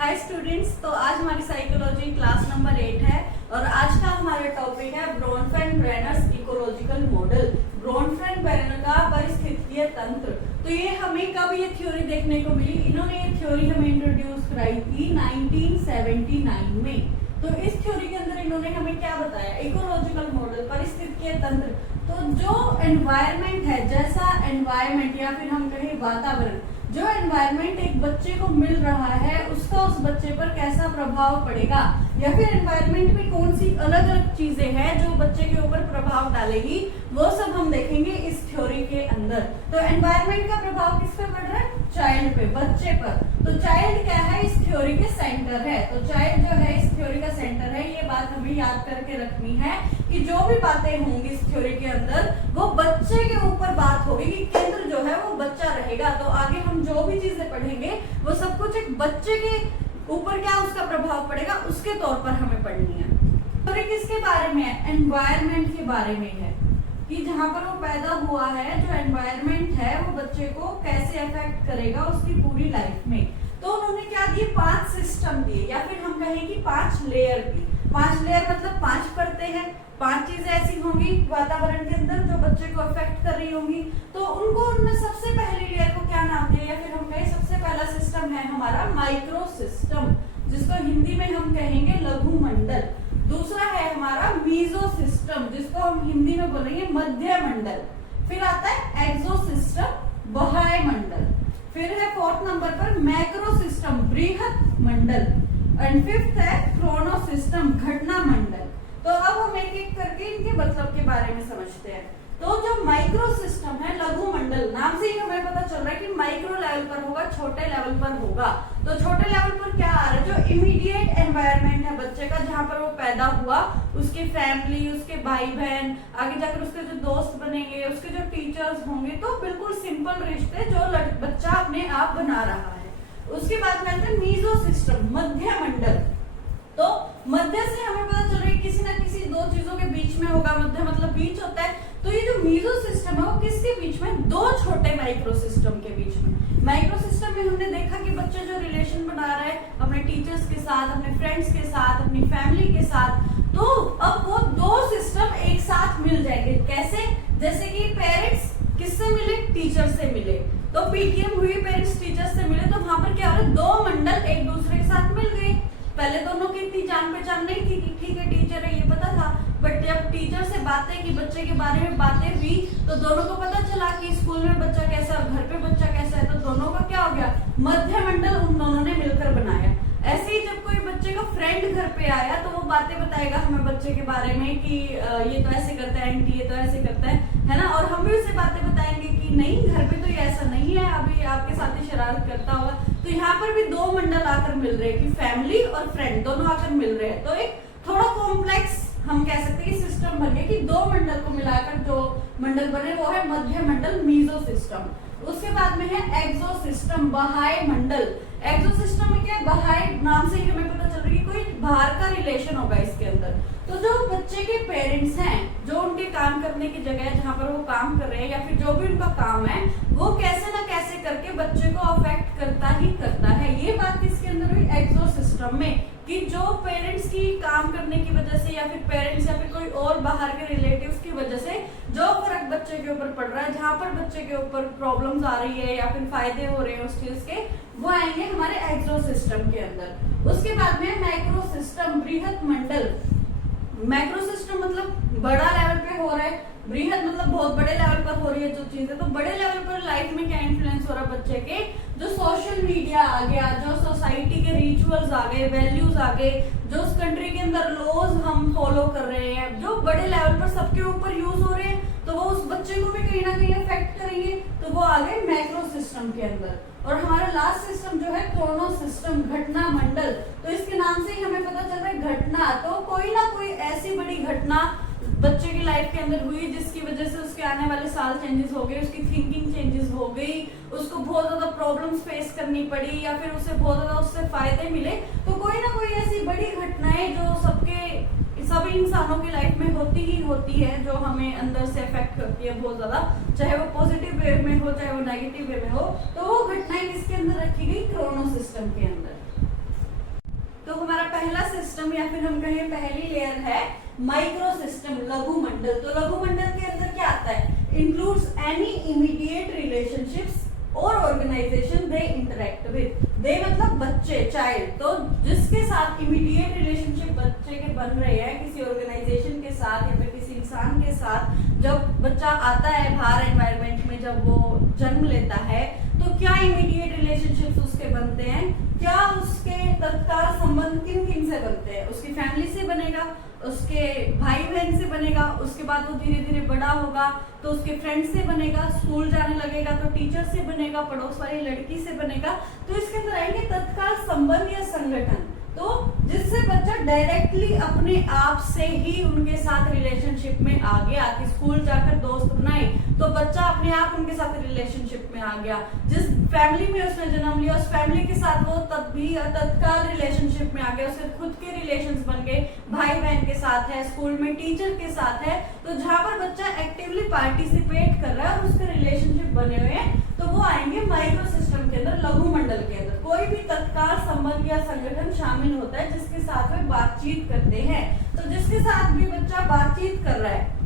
Hi students, तो आज हमारी साइकोलॉजी क्लास नंबर 8 है और आज का हमारा टॉपिक है ब्रोनफेन-ब्रेनर्स इकोलॉजिकल मॉडल, ब्रोनफेन-ब्रेनर का पारिस्थितिकीय तंत्र। तो ये हमें कब ये थ्योरी देखने को मिली? इन्होंने ये थ्योरी हमें इंट्रोड्यूस कराई थी 1979 में। तो इस थ्योरी के अंदर इन्होंने हमें क्या बताया? इकोलॉजिकल मॉडल, पारिस्थितिकीय तंत्र। तो जो एनवायरमेंट है, जैसा एनवायरमेंट या फिर हम कहें वातावरण, जो एनवायरमेंट एक बच्चे को मिल रहा है उसका उस बच्चे पर कैसा प्रभाव पड़ेगा, या फिर एनवायरमेंट में कौन सी अलग अलग चीजें हैं जो बच्चे के ऊपर प्रभाव डालेगी, वो सब हम देखेंगे इस थ्योरी के अंदर। तो एनवायरमेंट का प्रभाव किस पे पड़ रहा है? चाइल्ड पे, बच्चे पर। तो चाइल्ड क्या है? इस थ्योरी के सेंटर है। तो चाइल्ड जो है इस थ्योरी का सेंटर है। ये बात हमें याद करके रखनी है कि जो भी बातें होंगी इस थ्योरी के अंदर वो बच्चे के ऊपर बात होगी, कि केंद्र जो है वो बच्चा रहेगा। तो आगे हम जो भी चीजें पढ़ेंगे वो सब कुछ एक बच्चे के ऊपर क्या उसका प्रभाव पड़ेगा उसके तौर पर हमें पढ़नी है। थ्योरी किसके बारे में है? एनवायरमेंट के बारे में है, कि जहां पर वो पैदा हुआ है, जो एनवायरमेंट है वो बच्चे को कैसे अफेक्ट करेगा उसकी पूरी लाइफ में। तो उन्होंने क्या दिए? 5 सिस्टम दिए, या फिर हम कहें कि 5 लेयर दी। 5 लेयर मतलब 5 परतें हैं। 5 चीजें ऐसी होंगी वातावरण के अंदर जो बच्चे को अफेक्ट कर रही होंगी। तो उनको उन्होंने सबसे पहली लेयर को क्या नाम दिया, या फिर हम कहें सबसे पहला सिस्टम है हमारा माइक्रो सिस्टम, जिसको हिंदी में हम कहेंगे लघु मंडल। दूसरा है हमारा मीजो सिस्टम, जिसको हम हिंदी में बोलेंगे मध्य मंडल। फिर आता है एक्सो सिस्टम, बाह्य मंडल। फिर है 4th नंबर पर मैक्रो सिस्टम, बृहत मंडल। एंड 5th है क्रोनो सिस्टम, घटना मंडल। तो अब हम एक एक करके इनके मतलब के बारे में समझते हैं। तो जो माइक्रो सिस्टम है, लघु मंडल, नाम से ही हमें पता चल रहा है कि माइक्रो लेवल पर होगा, छोटे लेवल पर होगा। तो छोटे लेवल पर क्या आ रहा है? जो इमीडिएट एनवायरनमेंट है बच्चे का, जहां पर वो पैदा हुआ, उसकी फैमिली, उसके भाई बहन, आगे जाकर उसके जो दोस्त बनेंगे, उसके जो टीचर्स होंगे, तो बिल्कुल सिंपल रिश्ते जो बच्चा अपने आप बना रहा है। उसके बाद में आता है मीजो सिस्टम, मध्य मंडल। तो मध्य से हमें पता चल रहा है किसी ना किसी दो चीजों के बीच में होगा। मध्य मतलब बीच होता है। तो ये जो मीजो सिस्टम है वो किसके बीच में? 2 छोटे माइक्रो सिस्टम के बीच में। माइक्रो सिस्टम में हमने देखा कि बच्चा जो रिलेशन बना रहा है अपने टीचर्स के साथ, अपने फ्रेंड्स के साथ, अपनी फैमिली के साथ, तो अब वो 2 सिस्टम एक साथ मिल जाएंगे। कैसे? जैसे कि पेरेंट्स किससे मिले? टीचर से मिले। तो पीटीएम हुई, पेरेंट्स टीचर से मिले, तो वहां पर क्या हो रहा है? 2 मंडल एक दूसरे के साथ मिल गए। पहले दोनों की इतनी जान पहचान नहीं थी कि ठीक है टीचर है, ये पता था, बट जब टीचर से बातें की, बच्चे के बारे में बातें हुई, तो दोनों को पता चला कि स्कूल में बच्चा कैसा है, घर पे बच्चा कैसा है। तो दोनों का क्या हो गया? मध्य मंडल उन दोनों ने मिलकर बनाया। ऐसे ही जब कोई बच्चे का फ्रेंड घर पे आया तो वो बातें बताएगा हमें बच्चे के बारे में कि ये तो ऐसे करता है आंटी, ये तो ऐसे करता है ना। और हम भी उसे बातें बताएंगे कि नहीं, घर पे तो ये ऐसा नहीं है, अभी आपके साथ ही शरारत करता होगा। तो यहाँ पर भी 2 मंडल आकर मिल रहे हैं, कि फैमिली और फ्रेंड दोनों आकर मिल रहे हैं। तो एक थोड़ा कॉम्प्लेक्स हम कह सकते हैं सिस्टम बन गया, कि 2 मंडल को मिलाकर जो मंडल बने वो है मध्य मंडल, मीजो सिस्टम। उसके बाद में है एक्सो सिस्टम, बाह्य मंडल। एक्सो सिस्टम में क्या है? बाह्य नाम से ही हमें पता चल रहा है कि कोई बाहर का रिलेशन होगा इसके अंदर। तो जो बच्चे के पेरेंट्स हैं, जो उनके काम करने की जगह है जहां पर वो काम कर रहे हैं, या फिर जो भी उनका काम है, वो कैसे ना कैसे करके बच्चे को अफेक्ट करता ही करता है। ये बात किसके अंदर हुई? एक्सो सिस्टम में, कि जो पेरेंट्स की काम करने की वजह से, या फिर पेरेंट्स या फिर कोई और बाहर के रिलेटिव्स की वजह से जो फर्क बच्चे के ऊपर पड़ रहा है, जहां पर बच्चे के ऊपर प्रॉब्लम्स आ रही है या फिर फायदे हो रहे हैं उस चीज के, वो आएंगे हमारे एक्सो सिस्टम के अंदर। उसके बाद में मैक्रो सिस्टम, बृहत मंडल। मैक्रो सिस्टम मतलब बड़ा लेवल पे हो रहा है, बृहत मतलब बहुत बड़े लेवल पर हो रही है जो चीजें। तो बड़े लेवल पर लाइफ में क्या इन्फ्लुएंस हो रहा है बच्चे के? जो सोशल मीडिया आ गया, जो सोसाइटी के रिचुअल्स आ गए, वैल्यूज आ गए, जो उस कंट्री के अंदर लॉज हम फॉलो कर रहे हैं, जो बड़े लेवल पर सबके ऊपर यूज हो रहे हैं, तो वो उस बच्चे को भी कहीं ना कहीं अफेक्ट करेंगे। तो वो आ गए मैक्रो सिस्टम के अंदर। और हमारा लास्ट सिस्टम जो है क्रोनो सिस्टम, घटना मंडल। तो इसके नाम से ही हमें पता चल रहा है घटना। तो कोई ना कोई ऐसी बड़ी घटना बच्चे की लाइफ के अंदर हुई जिसकी वजह से उसके आने वाले साल चेंजेस हो गए, उसकी थिंकिंग चेंजेस हो गई, उसको बहुत ज्यादा प्रॉब्लम्स फेस करनी पड़ी, या फिर उसे बहुत ज्यादा उससे फायदे मिले। तो कोई ना कोई ऐसी बड़ी घटनाएं जो सभी इंसानों की लाइफ में होती ही होती है, जो हमें अंदर से अफेक्ट करती है बहुत ज्यादा, चाहे वो पॉजिटिव वे में हो, चाहे वो नेगेटिव वे में हो। तो वो घटनाएं किसके अंदर रखी गई? क्रोनो सिस्टम के अंदर। हमारा पहला सिस्टम या फिर हम कहें पहली लेयर है माइक्रो सिस्टम, लघु मंडल। तो लघु मंडल के अंदर क्या आता है? इंक्लूड्स एनी इमीडिएट रिलेशनशिप्स और ऑर्गेनाइजेशन दे इंटरेक्ट विद। दे मतलब बच्चे, चाइल्ड, तो जिसके साथ इमीडिएट रिलेशनशिप बच्चे के बन रहे हैं किसी ऑर्गेनाइजेशन के साथ या फिर किसी इंसान के साथ। जब बच्चा आता है बाहर एनवायरनमेंट में, जब वो जन्म लेता है, तो क्या इमीडिएट रिलेशनशिप्स उसके बनते हैं? क्या उसके तत्काल संबंध किन किन से बनते हैं? उसकी फैमिली से बनेगा, उसके भाई बहन से बनेगा, उसके बाद वो धीरे धीरे बड़ा होगा तो उसके फ्रेंड से बनेगा, स्कूल जाने लगेगा तो टीचर से बनेगा, पड़ोस वाली लड़की से बनेगा। तो इसके अंदर आएंगे तत्काल संबंध या संगठन, तो जिससे बच्चा डायरेक्टली अपने आप से ही उनके साथ रिलेशनशिप में आ गया। कि स्कूल जाकर दोस्त बनाए तो बच्चा अपने आप उनके साथ रिलेशनशिप में आ गया। जिस फैमिली में उसने जन्म लिया उस फैमिली के साथ वो तब भी तत्काल रिलेशनशिप में आ गया। उसके खुद के रिलेशंस बन गए, भाई बहन के साथ है, स्कूल में टीचर के साथ है। तो जहाँ पर बच्चा एक्टिवली पार्टिसिपेट कर रहा है और उसके रिलेशनशिप बने हुए हैं, तो वो आएंगे माइक्रो सिस्टम के अंदर, लघु मंडल के अंदर। कोई भी तत्काल संबंध या संगठन शामिल होता है जिसके साथ में बातचीत करते हैं। तो जिसके साथ भी बच्चा बातचीत कर रहा है,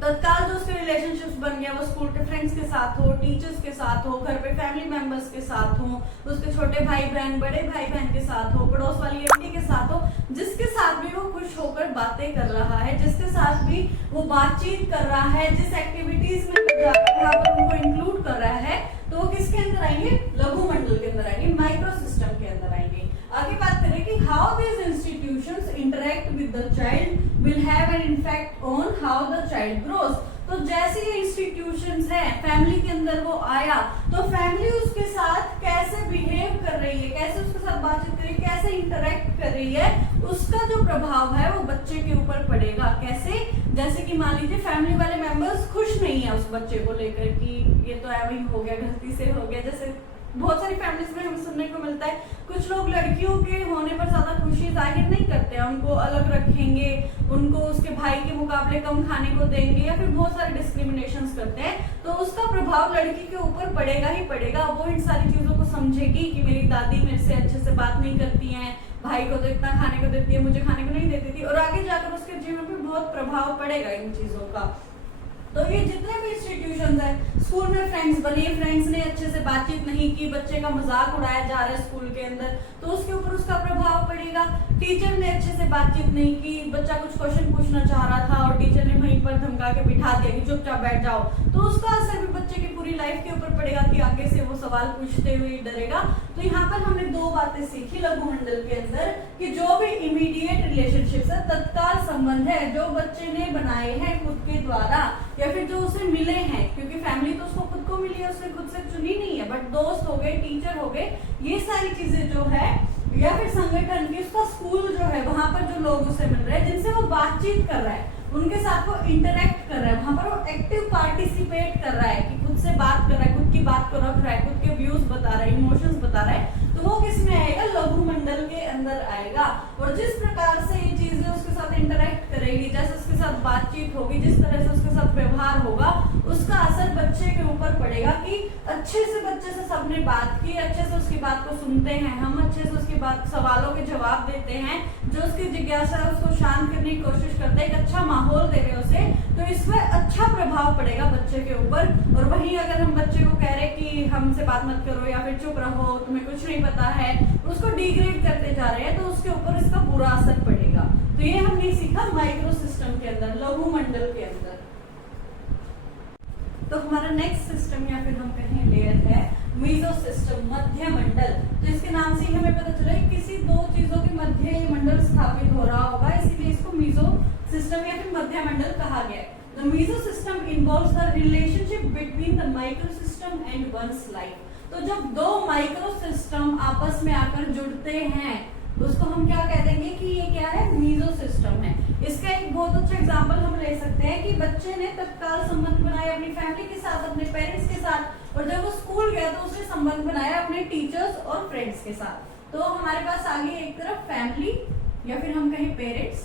तत्काल जो उसके रिलेशनशिप्स बन गया, वो स्कूल के फ्रेंड्स के साथ हो, टीचर्स के साथ हो, घर पे फैमिली मेंबर्स के साथ हो, उसके छोटे भाई बहन, बड़े भाई बहन के साथ हो, पड़ोस वाली आंटी के साथ हो, जिसके साथ भी वो खुश होकर बातें कर रहा है, जिसके साथ भी वो बातचीत कर रहा है, जिस एक्टिविटीज में यहाँ पर उनको इंक्लूड कर रहा है, तो वो किसके अंदर आएंगे? लघु मंडल के अंदर आएंगे, माइक्रो सिस्टम के अंदर आएंगे। आगे बात करें कि how these institutions interact with the child will have an effect on how the child grows. तो जैसे ये इंस्टीट्यूशंस है, फैमिली के अंदर वो आया, तो फैमिली उसके साथ कैसे बिहेव कर रही है, कैसे उसके साथ बातचीत कर रही है, कैसे इंटरेक्ट कर रही है, उसका जो प्रभाव है वो बच्चे के ऊपर पड़ेगा। कैसे? जैसे कि मान लीजिए फैमिली वाले मेंबर्स खुश नहीं है उस बच्चे को लेकर कि ये तो ऐसे ही हो गया, गलती से हो गया। जैसे बहुत सारी फैमिलीज में हमें सुनने को मिलता है, कुछ लोग लड़कियों के होने पर ज्यादा खुशी जाहिर नहीं करते हैं, उनको अलग रखेंगे, उनको उसके भाई के मुकाबले कम खाने को देंगे, या फिर बहुत सारे डिस्क्रिमिनेशंस करते हैं। तो उसका प्रभाव लड़की के ऊपर पड़ेगा ही पड़ेगा। वो इन सारी चीजों को समझेगी कि मेरी दादी मेरे से अच्छे से बात नहीं करती हैं, भाई को तो इतना खाने को देती है, मुझे खाने को नहीं देती थी, और आगे जाकर उसके जीवन पे बहुत प्रभाव पड़ेगा इन चीजों का। तो ये जितने भी इंस्टीट्यूशंस हैं, स्कूल में फ्रेंड्स बने, फ्रेंड्स ने अच्छे से बातचीत नहीं की, बच्चे का मजाक उड़ाया जा रहा है स्कूल के अंदर, तो उसके ऊपर उसका प्रभाव पड़ेगा। टीचर ने अच्छे से बातचीत नहीं की, बच्चा कुछ क्वेश्चन पूछना चाह रहा था और टीचर ने वहीं पर धमका के बिठा दिया कि चुपचाप बैठ जाओ, तो उसका असर भी बच्चे की पूरी लाइफ के ऊपर पड़ेगा कि आगे से वो सवाल पूछते हुए डरेगा। तो यहाँ पर हमने दो बातें सीखी लघु मंडल के अंदर कि जो भी इमीडिएट रिलेशनशिप है, तत्काल संबंध है जो बच्चे ने बनाए हैं खुद के द्वारा या फिर जो उसे मिले हैं, क्योंकि फैमिली तो उसको खुद को मिली है, उसने खुद से चुनी नहीं है, बट दोस्त हो गए, टीचर हो गए, ये सारी चीजें जो है, या फिर संगठन की उसका स्कूल जो है, वहां पर जो लोग उसे मिल रहे हैं, जिनसे वो बातचीत कर रहा है, उनके साथ वो इंटरेक्ट कर रहा है, वहां पर वो एक्टिव पार्टिसिपेट कर रहा है कि खुद से बात कर रहा है, खुद की बात को रख रहा है, खुद के व्यूज बता रहा है, इमोशंस बता रहा है, तो वो किस में आएगा? लघु मंडल के अंदर आएगा। और जिस प्रकार से ये चीजें उसके साथ इंटरेक्ट करेगी, जैसे उसके साथ बातचीत होगी, जिस तरह से उसके साथ व्यवहार होगा, उसका असर बच्चे के ऊपर पड़ेगा कि अच्छे से बच्चे से सबने बात की, अच्छे से उसकी बात को सुनते हैं हम, अच्छे से उसकी बात सवालों के जवाब देते हैं, जो उसकी जिज्ञासा है उसको शांत करने की कोशिश करते हैं, एक अच्छा माहौल दे रहे हैं उसे, तो इसमें अच्छा प्रभाव पड़ेगा बच्चे के ऊपर। और वहीं अगर हम बच्चे को कह रहे कि हमसे बात मत करो या फिर चुप रहो, तुम्हें कुछ नहीं पता है, उसको डिग्रेड करते जा रहे हैं, तो उसके ऊपर इसका बुरा असर पड़ेगा। तो ये हमने सीखा माइक्रो सिस्टम के अंदर, लघु मंडल के अंदर। तो हमारा नेक्स्ट सिस्टम या फिर हम कहें लेयर है मीजो सिस्टम, मध्य मंडल। तो इसके नाम से ही हमें पता चला है किसी दो चीजों के मध्य ये मंडल स्थापित हो रहा होगा, इसीलिए इसको मीजो सिस्टम या फिर मध्य मंडल कहा गया है। The meso system involves the relationship between the micro system and one's life. तो जब दो माइक्रो सिस्टम आपस में आकर जुड़ते हैं, उसको हम क्या कह देंगे कि ये क्या है? मीजो सिस्टम है। इसका एक बहुत अच्छा एग्जांपल हम ले सकते हैं कि बच्चे ने तत्काल संबंध बनाए अपनी फैमिली के साथ, अपने पेरेंट्स के साथ, और जब वो स्कूल गया तो उसने संबंध बनाया अपने टीचर्स और फ्रेंड्स के साथ। तो हमारे पास आगे एक तरफ फैमिली या फिर हम कहें पेरेंट्स,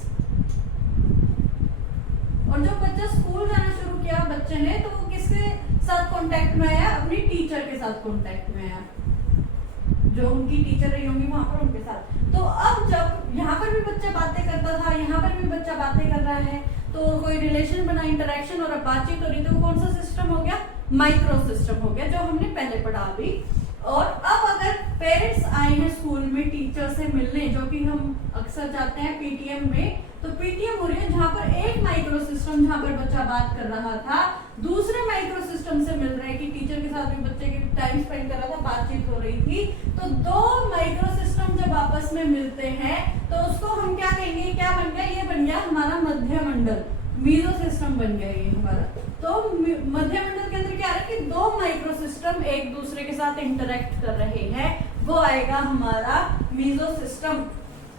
और जब बच्चा स्कूल जाना शुरू किया बच्चे ने, तो वो किसके साथ कांटेक्ट में आया? अपनी टीचर के साथ कांटेक्ट में आया। तो जब बच्चा स्कूल जाना शुरू किया बच्चे ने, तो वो किसके साथ कांटेक्ट में आया? अपनी टीचर के साथ। तो हमारे पास आगे एक तरफ फैमिली या फिर हम कहें पेरेंट्स, और जब बच्चा स्कूल जाना शुरू किया बच्चे ने, तो वो किसके साथ कांटेक्ट में आया? अपनी टीचर के साथ कांटेक्ट में आया। जो उनकी टीचर रही होंगी वहां पर उनके साथ। तो अब जब यहाँ पर भी बच्चा बातें करता था, यहाँ पर भी बच्चा बातें कर रहा है, तो कोई रिलेशन बना, इंटरेक्शन और अब बातचीत हो रही, तो कौन सा सिस्टम हो गया? माइक्रो सिस्टम हो गया, जो हमने पहले पढ़ा अभी। और अब अगर पेरेंट्स आए हैं स्कूल में टीचर से मिलने, जो कि हम अक्सर जाते हैं पीटीएम में, तो पीटीएम हो रही है जहां पर एक माइक्रो सिस्टम जहां पर बच्चा बात कर रहा था दूसरे माइक्रो सिस्टम से मिल रहा है कि टीचर के साथ भी बच्चे के टाइम स्पेंड कर रहा था, बातचीत हो रही थी। तो दो माइक्रो सिस्टम जब आपस में मिलते हैं तो उसको हम क्या कहेंगे? क्या बन गया? ये बन गया हमारा मध्य मंडल, मीजो सिस्टम बन गया ये हमारा। तो मध्य मंडल के अंदर क्या है कि दो माइक्रो सिस्टम एक दूसरे के साथ इंटरेक्ट कर रहे हैं, वो आएगा हमारा मीजो सिस्टम।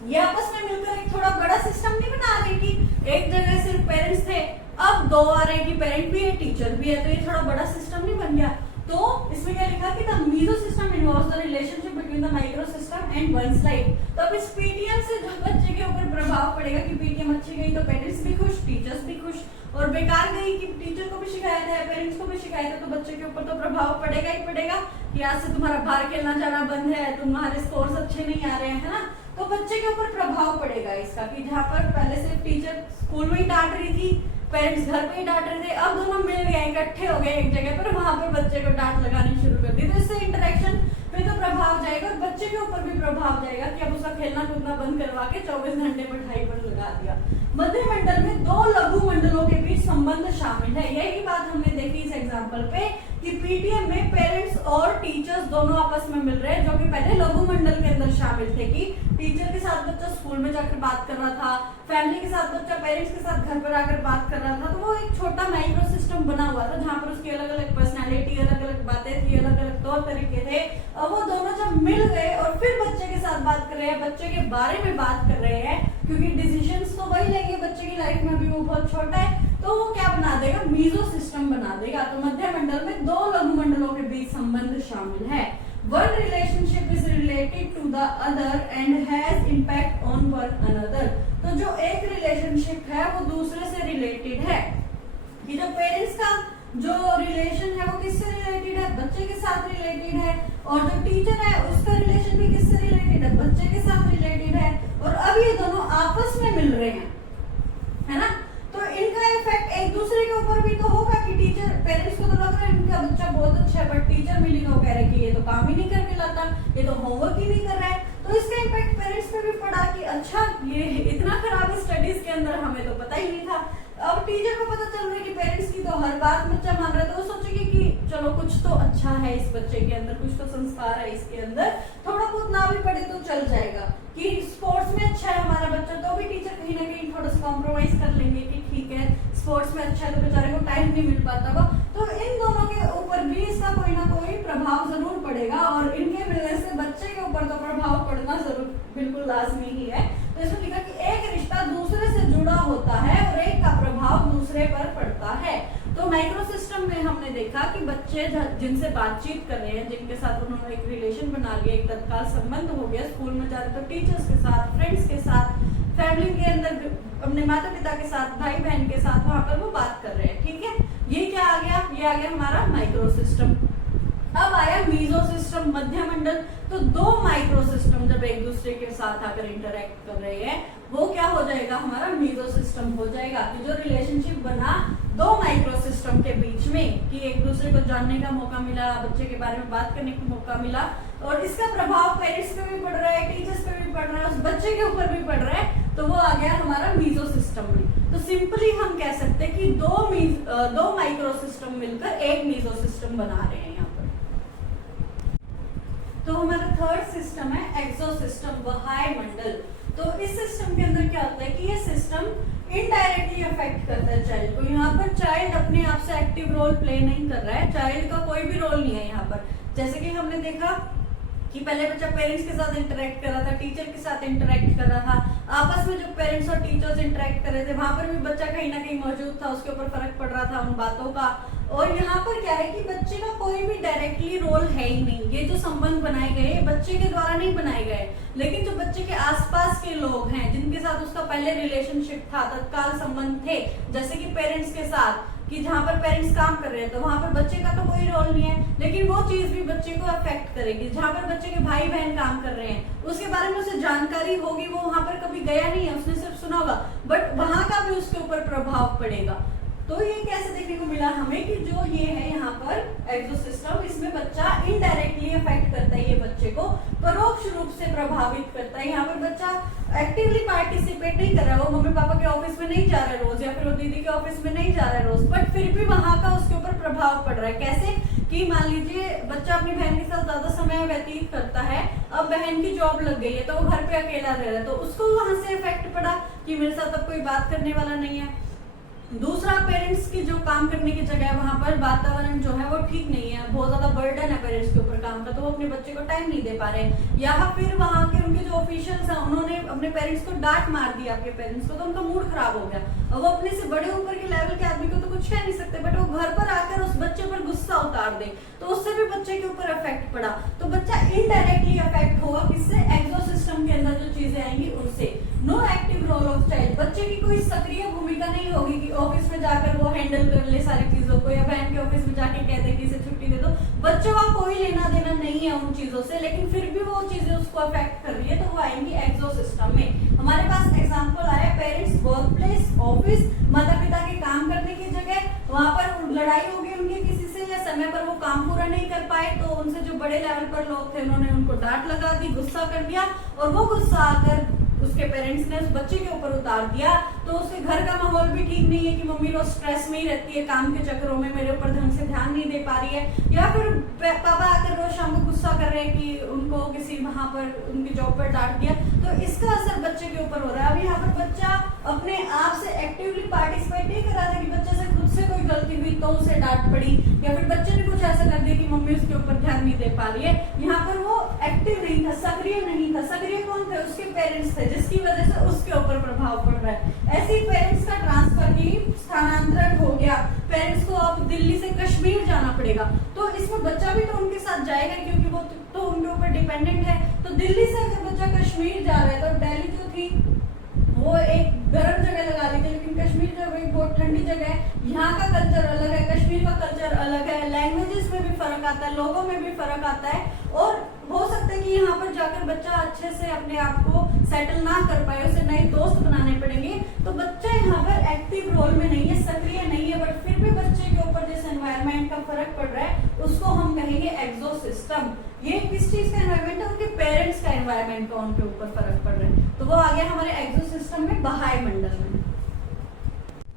ये आपस में मिलकर एक थोड़ा बड़ा सिस्टम नहीं बना रहे कि एक जगह सिर्फ पेरेंट्स थे, अब दो आ रहे कि पेरेंट भी है टीचर भी है, तो ये थोड़ा बड़ा सिस्टम नहीं बन गया। तो इसमें क्या लिखा कि the mesosystem involves the relationship between the microsystem and one's life. तो अब इस पीटीएम से जो बच्चे के ऊपर प्रभाव पड़ेगा कि पीटीएम अच्छी गई तो पेरेंट्स भी खुश, टीचर्स भी खुश, और बेकार गई कि टीचर को भी शिकायत है, पेरेंट्स को भी शिकायत है, तो बच्चे के ऊपर तो प्रभाव पड़ेगा ही पड़ेगा कि आज से तुम्हारा बाहर खेलना जाना बंद है, तुम्हारे स्कोर्स अच्छे नहीं आ रहे हैं, है ना। तो बच्चे के ऊपर प्रभाव पड़ेगा इसका कि जहाँ पर पहले सिर्फ टीचर स्कूल में ही डांट रही थी, पेरेंट्स घर पे ही डांट रहे थे, अब दोनों मिल गए, इकट्ठे हो गए एक जगह पर, वहां पे बच्चे को डांट लगानी शुरू कर दी, तो इससे इंटरेक्शन पे तो प्रभाव जाएगा और बच्चे के ऊपर भी प्रभाव जाएगा कि अब उसका खेलना कूदना बंद करवा के 24 घंटे पढ़ाई पर लगा दिया। मध्य मंडल में दो लघु मंडलों के बीच संबंध शामिल है। यही बात हमने देखी इस एग्जाम्पल पे कि पीटीएम में पेरेंट्स और टीचर्स दोनों आपस में मिल रहे हैं, जो कि पहले लघु मंडल के अंदर शामिल थे कि टीचर के साथ बच्चा स्कूल में जाकर बात कर रहा था, फैमिली के साथ बच्चा पेरेंट्स के साथ घर पर आकर बात कर रहा था, तो वो एक छोटा माइक्रो सिस्टम बना हुआ था जहाँ पर उसकी अलग अलग पर्सनैलिटी, अलग अलग बातें थी, अलग अलग तौर तरीके थे। अब वो दोनों जब मिल गए और फिर बच्चे के साथ बात कर रहे हैं, बच्चे के बारे में बात कर रहे हैं, क्योंकि डिसीजंस तो वही लेंगे, बच्चे की लाइफ में भी वो बहुत छोटा है, तो वो क्या बना देगा? मीजो सिस्टम बना देगा। तो मध्य मंडल में दो लघु मंडलों के बीच संबंध शामिल है। One relationship is related to the other and has impact on one another। तो जो एक रिलेशनशिप है वो दूसरे से रिलेटेड है, कि जो पेरेंट्स का जो रिलेशन है वो किससे रिलेटेड है? बच्चे के साथ रिलेटेड है, और जो टीचर है उसका रिलेशन भी किससे रिलेटेड है? बच्चे के साथ रिलेटेड है, और अब ये दोनों आपस में मिल रहे हैं, है ना। तो इनका इफेक्ट एक दूसरे के ऊपर भी तो होगा कि टीचर, पेरेंट्स को तो लग रहा है इनका बच्चा बहुत अच्छा है, बट टीचर मिली तो कह रहे कि ये तो काम ही नहीं करके लाता, ये तो होमवर्क ही नहीं कर रहा है, तो इसका इम्पैक्ट पेरेंट्स पे भी पड़ा कि अच्छा ये इतना खराब स्टडीज के अंदर हमें तो पता ही नहीं था। अब टीचर को पता चल रहा है कि पेरेंट्स की तो हर बात बच्चा मान रहा है, तो वो सोचेगी कि चलो कुछ तो अच्छा है इस बच्चे के अंदर, कुछ तो संस्कार है इसके अंदर, थोड़ा बहुत ना भी पढ़े तो चल जाएगा, कि स्पोर्ट्स में अच्छा है हमारा बच्चा, तो भी टीचर कहीं ना कहीं थोड़ा सा कॉम्प्रोमाइज कर लेंगे कि ठीक है स्पोर्ट्स में अच्छा है तो बेचारे को टाइम नहीं मिल पाता वो। तो इन दोनों के ऊपर भी इसका कोई ना कोई प्रभाव जरूर पड़ेगा, और इनके मिलने से बच्चे के ऊपर तो प्रभाव पड़ना जरूर बिल्कुल लाजमी ही है। तो इसमें लिखा कि एक रिश्ता दूसरे से जुड़ा होता है और एक का प्रभाव दूसरे पर पड़ता है। तो माइक्रो सिस्टम में हमने देखा कि बच्चे जिनसे बातचीत कर रहे हैं, जिनके साथ उन्होंने एक रिलेशन बना लिया, एक तत्काल संबंध हो गया, स्कूल में जा रहे तो टीचर्स के साथ, फ्रेंड्स के साथ, फैमिली के अंदर अपने माता पिता के साथ, भाई बहन के साथ, वहां पर वो बात कर रहे हैं, ठीक है। ये क्या आ गया? ये आ गया हमारा माइक्रो सिस्टम। अब आया मीजो सिस्टम, मध्य मंडल। तो दो माइक्रो सिस्टम जब एक दूसरे के साथ आकर इंटरेक्ट कर रहे हैं, वो क्या हो जाएगा? हमारा मीजो सिस्टम हो जाएगा, कि जो रिलेशनशिप बना दो माइक्रो सिस्टम के बीच में, कि एक दूसरे को जानने का मौका मिला, बच्चे के बारे में बात करने का मौका मिला, और इसका प्रभाव पेरेंट्स पे भी पड़ रहा है, टीचर्स पे भी पड़ रहा है, उस बच्चे के ऊपर भी पड़ रहा है, तो वो आ गया हमारा मीजो सिस्टम में। तो सिंपली हम कह सकते हैं कि दो माइक्रो सिस्टम मिलकर एक मीजो सिस्टम बना रहे हैं यहाँ पर। तो हमारा थर्ड सिस्टम है एक्सो सिस्टम, बाह्य मंडल। तो इस सिस्टम के अंदर क्या होता है कि ये सिस्टम इनडायरेक्टली अफेक्ट करता है चाइल्ड को। यहाँ पर चाइल्ड अपने आप से एक्टिव रोल प्ले नहीं कर रहा है, चाइल्ड का कोई भी रोल नहीं है यहाँ पर। जैसे कि हमने देखा कि पहले बच्चा पेरेंट्स के साथ इंटरेक्ट कर रहा था, टीचर के साथ इंटरेक्ट कर रहा था, आपस में जब पेरेंट्स और टीचर्स इंटरेक्ट कर रहे थे वहां पर भी बच्चा कहीं ना कहीं मौजूद था, उसके ऊपर फर्क पड़ रहा था उन बातों का। और यहाँ पर क्या है कि बच्चे का कोई भी डायरेक्टली रोल है ही नहीं। ये जो संबंध बनाए गए बच्चे के द्वारा नहीं बनाए गए, लेकिन जो बच्चे के आसपास के लोग हैं जिनके साथ उसका पहले रिलेशनशिप था, तत्काल संबंध थे, जैसे कि पेरेंट्स के साथ, कि जहाँ पर पेरेंट्स काम कर रहे हैं तो वहां पर बच्चे का तो कोई रोल नहीं है, लेकिन वो चीज भी बच्चे को अफेक्ट करेगी। जहाँ पर बच्चे के भाई बहन काम कर रहे हैं उसके बारे में उसे जानकारी होगी, वो वहां पर कभी गया नहीं है, उसने सिर्फ सुना होगा, बट वहां का भी उसके ऊपर प्रभाव पड़ेगा। तो ये कैसे देखने को मिला हमें कि जो ये है यहाँ पर एक्सोसिस्टम, इसमें बच्चा इनडायरेक्टली अफेक्ट करता है, ये बच्चे को परोक्ष रूप से प्रभावित करता है। यहाँ पर बच्चा एक्टिवली पार्टिसिपेट नहीं कर रहा है, वो मम्मी पापा के ऑफिस में नहीं जा रहा है रोज, या फिर वो दीदी के ऑफिस में नहीं जा रहा है रोज, बट फिर भी वहां का उसके ऊपर प्रभाव पड़ रहा है। कैसे कि मान लीजिए बच्चा अपनी बहन के साथ ज्यादा समय व्यतीत करता है, अब बहन की जॉब लग गई है तो वो घर पे अकेला रह रहा है, तो उसको वहां से इफेक्ट पड़ा कि मेरे साथ अब कोई बात करने वाला नहीं है। दूसरा, पेरेंट्स की जो काम करने की जगह है वहां पर वातावरण जो है वो ठीक नहीं है, बहुत ज्यादा बर्डन है पेरेंट्स के ऊपर काम का, तो वो अपने बच्चे को टाइम नहीं दे पा रहे। या फिर वहां के उनके जो ऑफिशियल्स हैं उन्होंने अपने पेरेंट्स को डांट मार दी, आपके पेरेंट्स को, तो उनका मूड खराब हो गया। और वो अपने से बड़े ऊपर के लेवल के आदमी को तो कुछ कह नहीं सकते, बट वो घर पर आकर उस बच्चे पर गुस्सा उतार दे, तो उससे भी बच्चे के ऊपर इफेक्ट पड़ा। तो बच्चा इनडायरेक्टली अफेक्ट होगा, किससे? एक्सोसिस्टम के अंदर जो चीजें आएंगी उनसे। No active role of child, बच्चे की कोई सक्रिय भूमिका नहीं होगी कि ऑफिस में जाकर वो हैंडल कर ले सारी चीजों को, या बहन के ऑफिस में जाके कह दे कि इसे छुट्टी दे दो। बच्चों का कोई लेना देना नहीं है उन चीजों से, लेकिन फिर भी वो चीजें उसको अफेक्ट कर रही है, तो वो आएंगी एक्सोसिस्टम में। हमारे पास एग्जांपल आया पेरेंट्स वर्क प्लेस, ऑफिस, माता पिता के काम करने की जगह, वहां पर लड़ाई हो गई उनकी किसी से, या समय पर वो काम पूरा नहीं कर पाए, तो उनसे जो बड़े लेवल पर लोग थे उन्होंने उनको डांट लगा दी, गुस्सा कर दिया, और वो गुस्सा आकर उसके पेरेंट्स ने उस बच्चे के ऊपर उतार दिया। तो उसके घर का माहौल भी ठीक नहीं है कि मम्मी रोज स्ट्रेस में ही रहती है, काम के चक्करों में मेरे ऊपर ढंग से ध्यान नहीं दे पा रही है, या फिर पापा आकर रोज शाम को गुस्सा कर रहे हैं कि उनको किसी वहां पर उनकी जॉब पर डांट दिया। तो इसका असर बच्चे के ऊपर हो रहा है। अब यहाँ पर बच्चा अपने आप से एक्टिवली पार्टिसिपेट नहीं कर रहा था कि बच्चे से खुद से कोई गलती हुई तो उसे डांट पड़ी, या फिर बच्चे ने कुछ ऐसा कर दिया कि मम्मी उसके ऊपर ध्यान नहीं दे पा रही है। यहाँ पर वो एक्टिव नहीं था, सक्रिय नहीं था। सक्रिय कौन थे? उसके पेरेंट्स थे, जिसकी वजह से उसके ऊपर प्रभाव पड़ रहा है। ऐसे ही पेरेंट्स का ट्रांसफर ही स्थानांतरण हो गया, पेरेंट्स को अब दिल्ली से कश्मीर जाना पड़ेगा, तो इसमें बच्चा भी तो उनके साथ जाएगा क्योंकि वो तो उनके ऊपर डिपेंडेंट है। तो दिल्ली से अगर बच्चा कश्मीर जा रहा है तो दिल्ली जो थी वो एक गर्म जगह लगा ली थी, लेकिन कश्मीर जो एक बहुत ठंडी जगह है, यहाँ का कल्चर अलग है, कश्मीर का कल्चर अलग है, लैंग्वेजेस में भी फर्क आता है, लोगों में भी फर्क आता है, और हो सकता है कि यहाँ पर जाकर बच्चा अच्छे से अपने आप को सेटल ना कर पाए, उसे नए दोस्त बनाने पड़ेंगे। तो बच्चा यहाँ पर एक्टिव रोल में नहीं है, सक्रिय नहीं है, बट फिर भी बच्चे के ऊपर जिस एनवायरनमेंट का फर्क पड़ रहा है उसको हम कहेंगे एक्सोसिस्टम। ये किस चीज का एनवायरनमेंट है? उनके पेरेंट्स का एनवायरनमेंट का उनके ऊपर फर्क पड़ रहा है। तो वो आ गया हमारे एक्सोसिस्टम में, बाह्य मंडल में।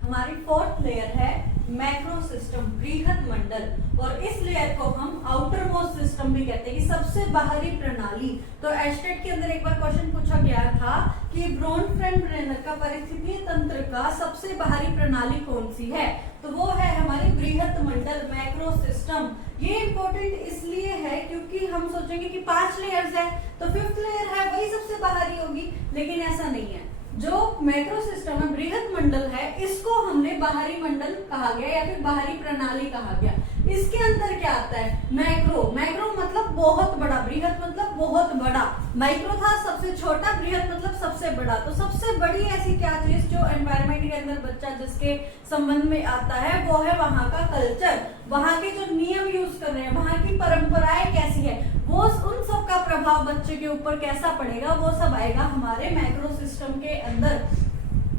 हमारी फोर्थ लेयर है मैक्रो सिस्टम, बृहद मंडल, और इस लेयर को हम आउटर मोस्ट सिस्टम भी कहते हैं कि सबसे बाहरी प्रणाली। तो एस्टेट के अंदर एक बार क्वेश्चन पूछा गया था कि ब्रोनफ्रेंड-ब्रेनर का परिस्थितिकीय तंत्र का सबसे बाहरी प्रणाली कौन सी है? तो वो है हमारी बृहद मंडल, मैक्रो सिस्टम। ये इंपॉर्टेंट इसलिए है क्योंकि हम सोचेंगे कि 5 लेयर्स है तो 5th लेयर है वही सबसे बाहरी होगी, लेकिन ऐसा नहीं है। जो मैक्रो सिस्टम है, बृहद मंडल है, इसको हमने बाहरी मंडल कहा गया या फिर बाहरी प्रणाली कहा गया। इसके अंदर क्या आता है? मैक्रो, मैक्रो मतलब बहुत बड़ा, बृहद मतलब बहुत बड़ा, माइक्रो था सबसे छोटा, बृहद मतलब सबसे बड़ा। तो सबसे बड़ी ऐसी क्या चीज जो एनवायरनमेंट के अंदर बच्चा जिसके संबंध में आता है वो है वहां का कल्चर, वहां के जो नियम यूज कर रहे हैं, वहां की परंपराएं कैसी है, वो उन सब का प्रभाव बच्चे के ऊपर कैसा पड़ेगा, वो सब आएगा हमारे मैक्रो सिस्टम के अंदर।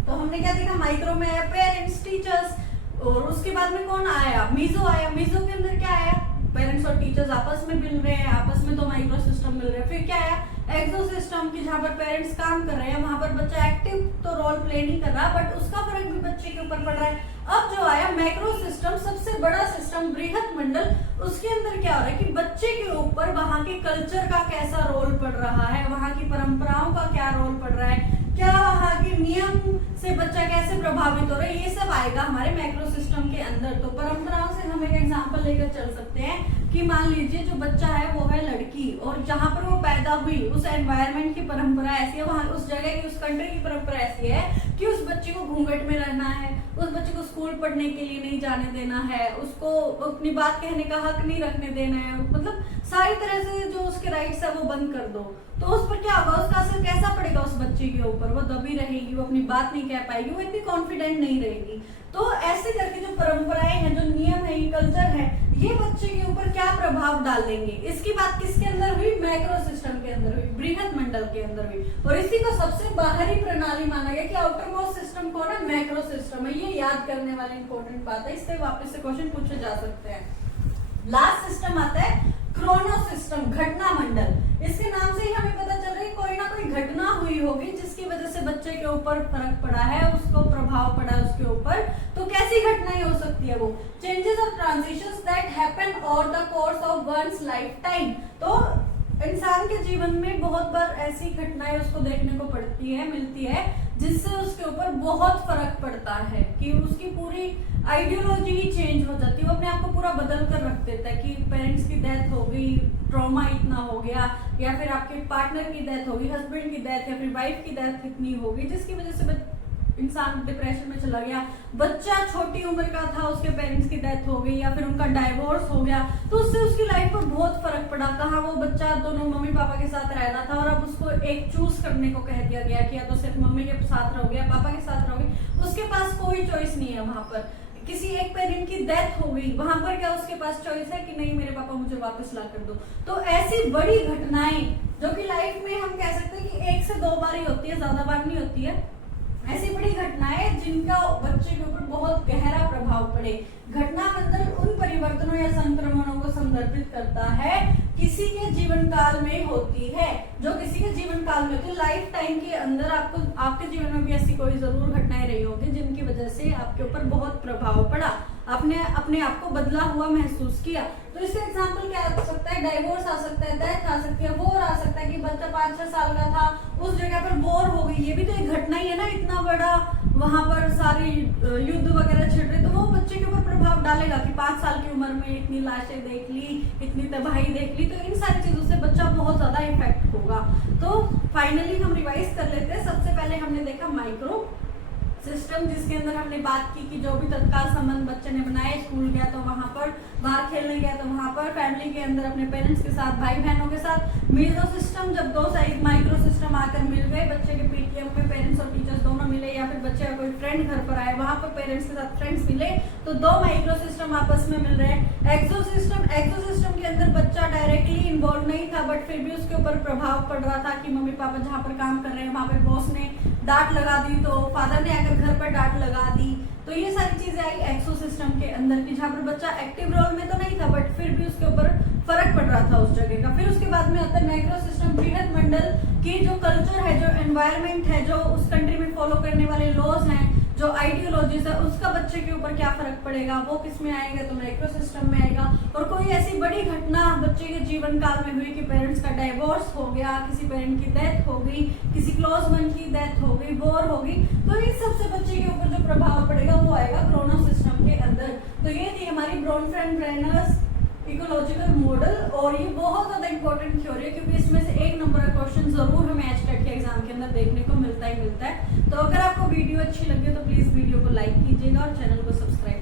तो हमने क्या देखा? माइक्रो में आया पेरेंट्स, टीचर्स, और उसके बाद में कौन आया? मीजो आया। मीजो के अंदर क्या आया? पेरेंट्स और टीचर्स आपस में मिल रहे हैं, आपस में तो माइक्रो सिस्टम मिल रहे हैं। फिर क्या आया? एक्सो सिस्टम की, जहाँ पर पेरेंट्स काम कर रहे हैं, वहां पर बच्चा एक्टिव तो रोल प्ले नहीं कर रहा, बट उसका फर्क भी बच्चे के ऊपर पड़ रहा है। अब जो आया मैक्रो सिस्टम, सबसे बड़ा सिस्टम, बृहद मंडल, उसके अंदर क्या हो रहा है कि बच्चे के ऊपर वहां के कल्चर का कैसा रोल पड़ रहा है, वहां की परंपराओं का क्या रोल पड़ रहा है, क्या वहां के नियम से बच्चा कैसे प्रभावित हो रहा है, ये सब आएगा हमारे मैक्रो सिस्टम के अंदर। तो परंपराओं से हम एक एग्जांपल लेकर चल सकते हैं कि मान लीजिए जो बच्चा है वो है लड़की, और जहां पर वो पैदा हुई उस एनवायरनमेंट की परंपरा ऐसी है, वहां उस जगह की, उस कंट्री की परंपरा ऐसी है कि उस बच्चे को घूंघट में रहना है, उस बच्चे को स्कूल पढ़ने के लिए नहीं जाने देना है, उसको अपनी बात कहने का हक नहीं रखने देना है, मतलब सारी तरह से जो उसके राइट्स है वो बंद कर दो। तो उस पर क्या होगा? उसका असर कैसा पड़ेगा उस बच्चे के ऊपर? वो दबी रहेगी, वो अपनी बात नहीं कह पाएगी, वो इतनी कॉन्फिडेंट नहीं रहेगी। तो ऐसे करके जो परंपराएं ये बच्चे के ऊपर क्या प्रभाव डालेंगे। इसकी बात किसके अंदर हुई, मैक्रो सिस्टम के अंदर हुई, बृहद मंडल के अंदर हुई। और इसी को सबसे बाहरी प्रणाली माना गया कि आउटर मोस्ट सिस्टम कौन है, मैक्रो सिस्टम है। ये याद करने वाली इंपॉर्टेंट बात है, इससे वापस से क्वेश्चन पूछे जा सकते हैं। लास्ट सिस्टम आता है क्रोनो सिस्टम, घटना मंडल। इसके नाम से ही हमें पता चल रहा है कोई ना कोई घटना हुई होगी जिसकी वजह से बच्चे के ऊपर फर्क पड़ा है, उसको प्रभाव पड़ा है उसके ऊपर। तो कैसी घटनाएं हो सकती है वो, चेंजेस और transitions that happen over the course of one's life time. तो इंसान के जीवन में बहुत बार ऐसी घटनाएं उसको देखने को पड़ती है, मिलती है, जिससे उसके ऊपर बहुत फर्क पड़ता है कि उसकी पूरी आइडियोलॉजी ही चेंज हो जाती है। वो अपने आप को पूरा बदल कर रख देता है कि पेरेंट्स की डेथ हो गई, ट्रॉमा इतना हो गया, या फिर आपके पार्टनर की डेथ होगी, हस्बैंड की डेथ या फिर वाइफ की डेथ इतनी होगी जिसकी वजह से इंसान डिप्रेशन में चला गया। बच्चा छोटी उम्र का था, उसके पेरेंट्स की डेथ हो गई या फिर उनका डाइवोर्स हो गया, तो उससे उसकी लाइफ पर बहुत फर्क पड़ा। कहाँ वो बच्चा दोनों मम्मी पापा के साथ रहता था और अब उसको एक चूज करने को कह दिया गया कि या तो सिर्फ मम्मी के साथ रहोगे या पापा के साथ रहोगे। उसके पास कोई चॉइस नहीं है। वहां पर किसी एक पेरेंट की डेथ हो गई, वहां पर क्या उसके पास चॉइस है कि नहीं मेरे पापा मुझे वापस ला कर दो। तो ऐसी बड़ी घटनाएं जो कि लाइफ में हम कह सकते हैं कि 1 से 2 बार ही होती है, ज्यादा बार नहीं होती है। ऐसी बड़ी घटनाएं जिनका बच्चे के ऊपर बहुत गहरा प्रभाव पड़े। घटना मंडल उन परिवर्तनों या संक्रमणों को संदर्भित करता है किसी के जीवन काल में होती है, जो किसी के जीवन काल में होती है। लाइफ टाइम के अंदर आपको आपके जीवन में भी ऐसी कोई जरूर घटनाएं रही होगी जिनकी वजह से आपके ऊपर बहुत प्रभाव पड़ा, आपने अपने आप को बदला हुआ महसूस किया। तो इसका एग्जांपल क्या आ सकता है, डाइवोर्स आ सकता है, डेथ आ सकती है, वॉर आ सकता है कि बच्चा 5-6 साल का था, उस जगह पर वॉर हो गई। ये भी तो एक घटना ही है ना, इतना बड़ा वहां पर सारी युद्ध वगैरह छिड़ रहे, तो वो बच्चे के ऊपर प्रभाव डालेगा कि 5 साल की उम्र में इतनी लाशें देख ली, इतनी तबाही देख ली। तो इन सारी चीजों से बच्चा बहुत ज्यादा इफेक्ट होगा। तो फाइनली हम रिवाइज कर लेते हैं। सबसे पहले हमने देखा माइक्रो सिस्टम, जिसके अंदर हमने बात की कि जो भी तत्काल संबंध बच्चे ने बनाए, स्कूल गया तो वहां पर, बाहर खेलने गया तो वहां पर, फैमिली के अंदर अपने पेरेंट्स के साथ, भाई बहनों के साथ। मीजो सिस्टम, जब 2 साइड माइक्रो सिस्टम आकर मिल गए, बच्चे के पीटीएम में पेरेंट्स और टीचर्स दोनों मिले, या फिर बच्चे का कोई फ्रेंड घर पर आए, वहां पर पेरेंट्स के साथ फ्रेंड्स मिले, तो 2 माइक्रो सिस्टम आपस में मिल रहे हैं। एक्सो सिस्टम के अंदर बच्चा डायरेक्टली इन्वॉल्व नहीं था, बट फिर भी उसके ऊपर प्रभाव पड़ रहा था कि मम्मी पापा जहाँ पर काम कर रहे हैं वहां पर बॉस ने डांट लगा दी, तो फादर ने आकर घर पर डांट लगा दी। तो ये सारी चीजें आई एक्सो सिस्टम के अंदर की, जहाँ पर बच्चा एक्टिव रोल में तो नहीं था बट फिर भी उसके ऊपर फर्क पड़ रहा था उस जगह का। फिर उसके बाद में आता है मैक्रो सिस्टम, बृहद मंडल की जो कल्चर है, जो एनवायरमेंट है, जो उस कंट्री में फॉलो करने वाले लॉज हैं, जो आइडियोलॉजीज है, उसका बच्चे के ऊपर क्या फर्क पड़ेगा, वो किस में आएगा, तो मैक्रो सिस्टम में आएगा। और कोई ऐसी बड़ी घटना बच्चे के जीवन काल में हुई कि पेरेंट्स का डाइवोर्स हो गया, किसी पेरेंट की डेथ हो गई, किसी क्लोज वन की डेथ हो गई, वॉर हो गई, तो इन सबसे बच्चे के ऊपर जो प्रभाव पड़ेगा वो आएगा क्रोनो सिस्टम के अंदर। तो ये थी हमारी ब्रोनफेन-ब्रेनर्स इकोलॉजिकल मॉडल, और ये बहुत ज्यादा इंपॉर्टेंट थ्योरी है क्योंकि इसमें से 1 नंबर का क्वेश्चन जरूर हमें एचटेट के एग्जाम के अंदर देखने को मिलता है। तो अगर आपको वीडियो अच्छी लगी तो प्लीज वीडियो को लाइक कीजिएगा और चैनल को सब्सक्राइब